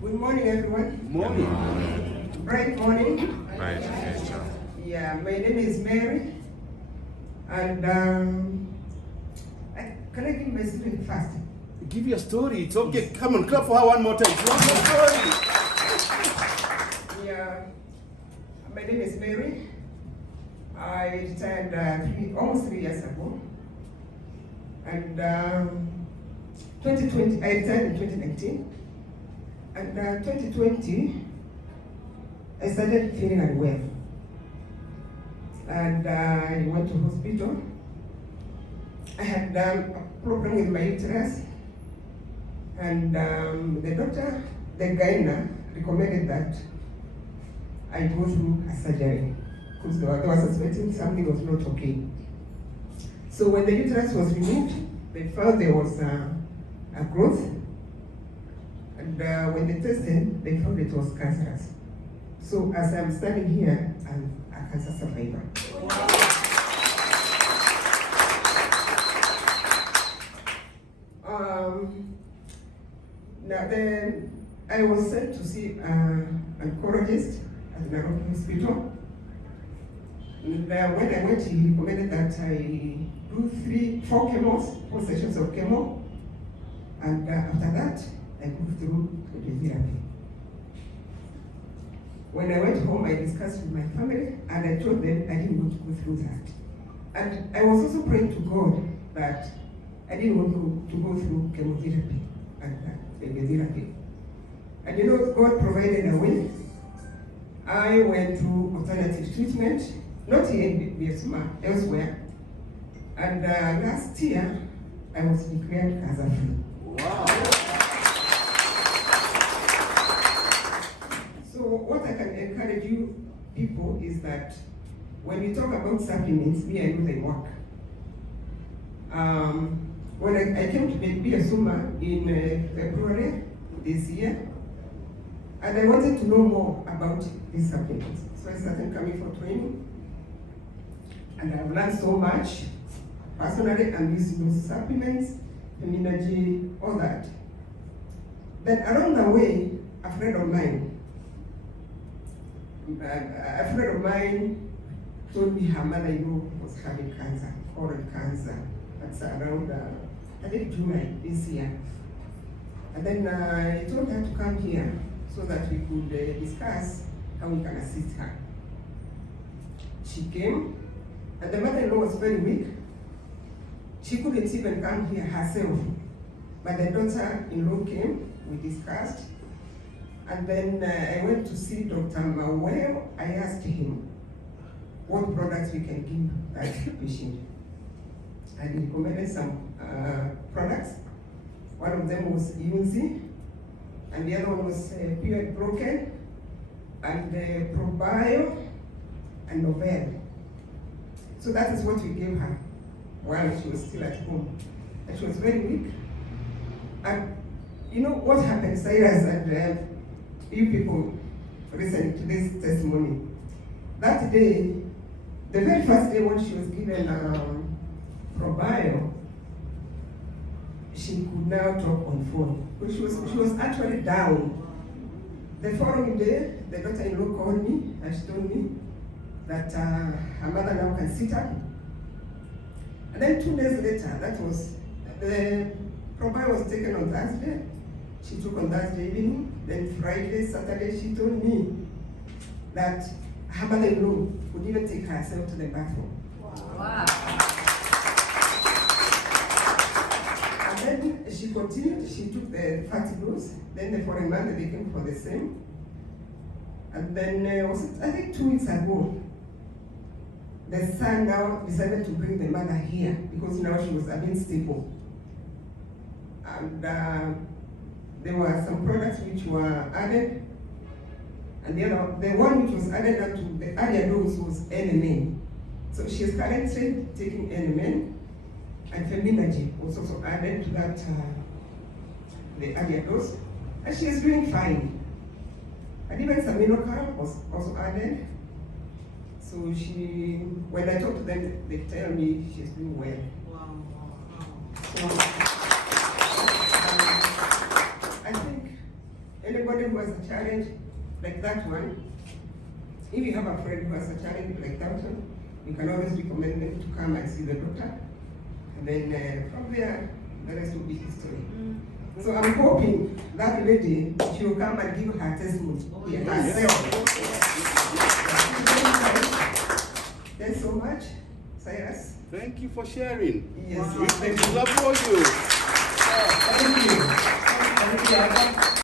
Good morning, everyone. Morning. Bright morning. Right. Yeah, my name is Mary. And can I give my story first? Give your story. It's okay. Come on, clap for her one more time. She wants your story. Yeah, my name is Mary. I retired almost 3 years ago. And 2020, I retired in 2019. And 2020, I started feeling unwell. And I went to hospital. I had a problem with my uterus. And the doctor, the gyna, recommended that I go through a surgery because they were suspecting something was not okay. So when the uterus was removed, they found there was a growth. And when they tested, they found it was cancerous. So as I'm standing here, I'm a cancer survivor. Now then, I was sent to see an oncologist at the Nairobi hospital. And when I went, he recommended that I do 4 sessions of chemo. And after that, I moved through radiotherapy. When I went home, I discussed with my family, and I told them I didn't want to go through that. And I was also praying to God that I didn't want to go through chemotherapy and radiotherapy. And you know, God provided a way. I went through alternative treatment, not here in BF Suma, elsewhere. And last year, I was declared cancer-free. Wow. So what I can encourage you people is that when we talk about supplements, me, I know they work. When I came to BF Suma in February this year, and I wanted to know more about these supplements. So I started coming for training, and I've learned so much. Personally, I'm using those supplements, energy, all that. Then along the way, a friend of mine told me her mother-in-law was having cancer, oral cancer. That's around, I think July this year. And then I told her to come here so that we could discuss how we can assist her. She came, and the mother-in-law was very weak. She couldn't even come here herself. But the daughter-in-law came, we discussed. And then I went to see Dr. Mawel. I asked him what products we can give that patient. And he recommended some products. One of them was Yunzi, and the other one was Pure Broken, and Probio, and Novel. So that is what we gave her while she was still at home. And she was very weak. And you know what happened, Cyrus, and you people listening to this testimony. That day, the very first day when she was given Probio, she could now talk on phone. But she was actually down. The following day, the daughter-in-law called me and she told me that her mother now can sit up. And then 2 days later, that was, the Probio was taken on Thursday. She took on Thursday evening. Then Friday, Saturday, she told me that her mother-in-law would even take herself to the bathroom. Wow. And then she continued, she took the fatty dose. Then the following month they came for the same. And then, I think 2 weeks ago, the son now decided to bring the mother here because now she was a bit stable. And there were some products which were added. And the one which was added up to the earlier dose was NMN. So she is currently taking NMN, and Feminagy was also added to that, the earlier dose. And she is doing fine. And even Saminocar was also added. So when I talk to them, they tell me she's doing well. Wow. So, I think anybody who has a challenge like that one, if you have a friend who has a challenge like that one, you can always recommend them to come and see the doctor. And then from there, the rest will be history. So I'm hoping that lady, she will come and give her testimony herself. Thanks so much, Cyrus. Thank you for sharing. Yes. We applaud you. Thank you.